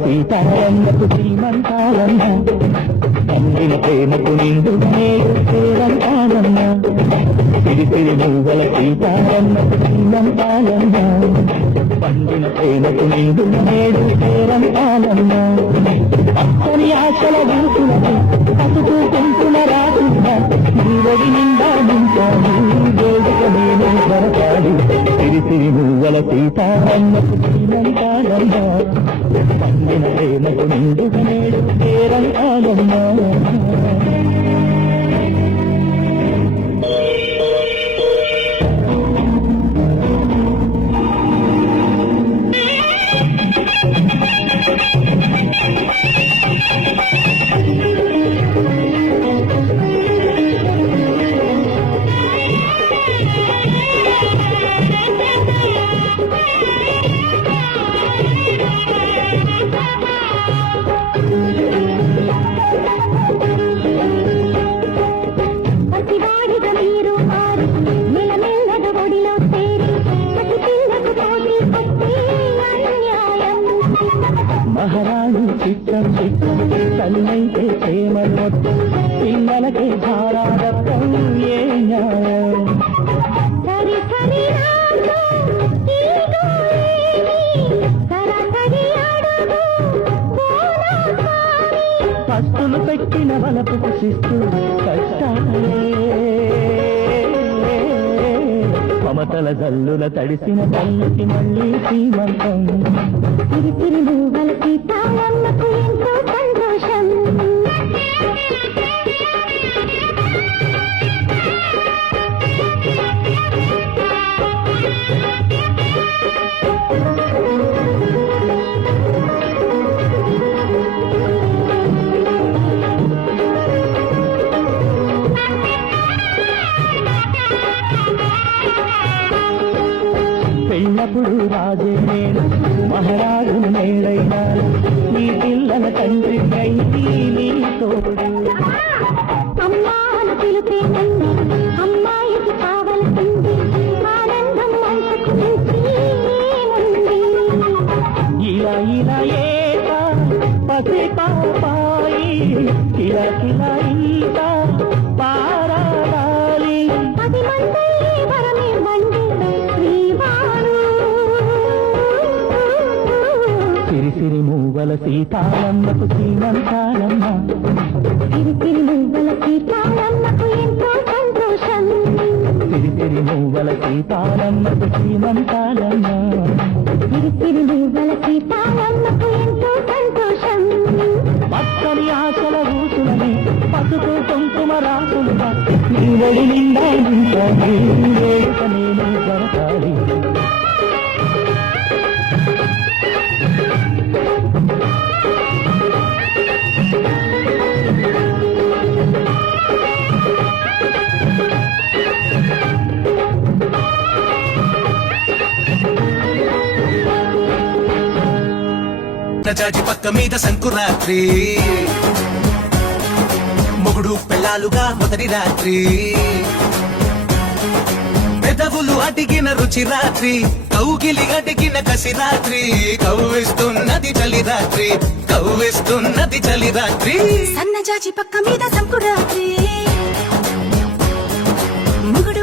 సీతారమ్మకు శ్రీమంతారమ్మ పండిన ప్రేమకు నిండు నేడు పేరంతారమ్మ సిరిసిరి మూవల సీతారమ్మకు శ్రీమంతారమ్మ పండిన ప్రేమకు నిండు నేడు పేరంతారమ్మ అక్కని ఆశల వీసులకి పసుపు పెంపుల రాకుండా నీవడి నిండా నింపాలి వేదిక నేను జరపాలి సిరిసిరి మూవల సీతారమ్మకు శ్రీమంతారమ్మ పండిన ప్రేమకు నిండు నేడు పేరంతారమ్మ మహారాణి చిత్రం చిత్రం తల్లైతే ప్రేమలు మొత్తం పిల్లలకే ధారాదత్తం ఏ న్యాయం పస్తులు పెట్టిన వలపు పుషిస్తూ కష్టాలే మమతల జల్లుల తడిసిన తల్లికి మళ్ళీ శ్రీమంతం సిరిసిరి మూవల సీతారమ్మకు ఎంతో సంతోషం పెళ్ళప్పుడు రాజే నేను మహారాజును నేడైనా నీ పిల్లల తండ్రి నీ తోడు అమ్మాను పిలుపేనండి అమ్మాయికి కావలసింది ఆనందం అంతకు మించి ఇలా ఇలా ఏట పసి పాపాయి కిలా కిలా ఈత పారాడాలి 10 మంది వరమివ్వండి శ్రీవారు సిరిసిరి మూవల సీతారమ్మకు శ్రీమంతారమ్మ సిరిసిరి మూవల సీతారమ్మకు ఎంతో సంతోషం సిరిసిరి మూవల సీతారమ్మకు శ్రీమంతారమ్మ సిరిసిరి మూవల సీతారమ్మకు ఎంతో సంతోషం పచ్చని ఆశల ఊసులని పసుపు కుంకుమ రాకుండా నీ ఒడి నిండా నింపాలి వేడుక నేను జరపాలి చాచి పక్క మీద సంకురాత్రి మొగుడు పెళ్ళాలుగా మొదటి రాత్రి పెదవులు అడిగిన రుచి రాత్రి కౌగిలి అడిగిన కసి రాత్రి కవ్విస్తున్నది చలి రాత్రి కవ్విస్తున్నది చలి రాత్రి సన్నజాజి పక్క మీద సంకురాత్రి మొగుడు